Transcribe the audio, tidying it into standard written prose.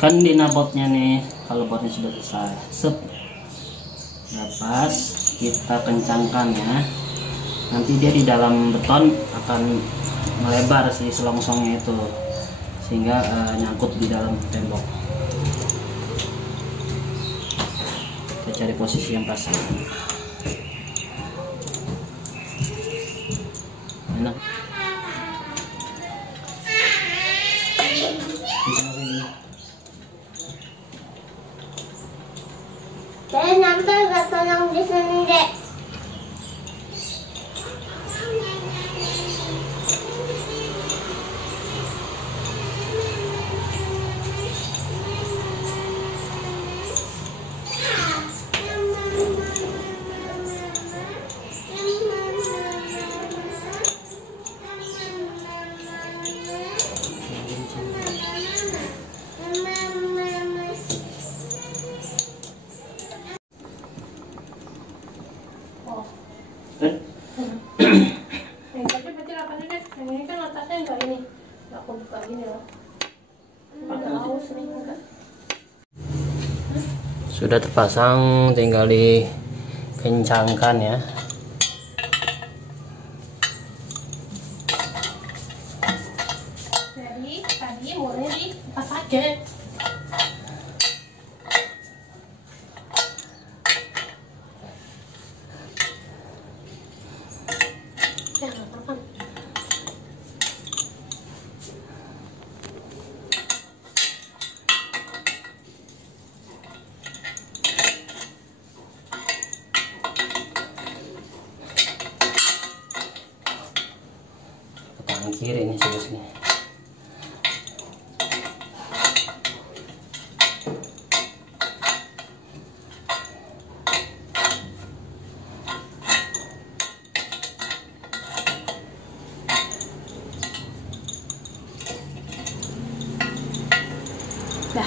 kan dynaboltnya nih, kalau botnya sudah selesai, udah pas, kita kencangkan ya. Nanti dia di dalam beton akan melebar si selongsongnya itu, sehingga nyangkut di dalam tembok. Kita cari posisi yang pas. Enak. Saya nanti nggak tolong di sini deh. Sudah terpasang, tinggal dikencangkan ya. Jadi tadi mulai dilepas aja. Tangan kiri ini sini. Dah.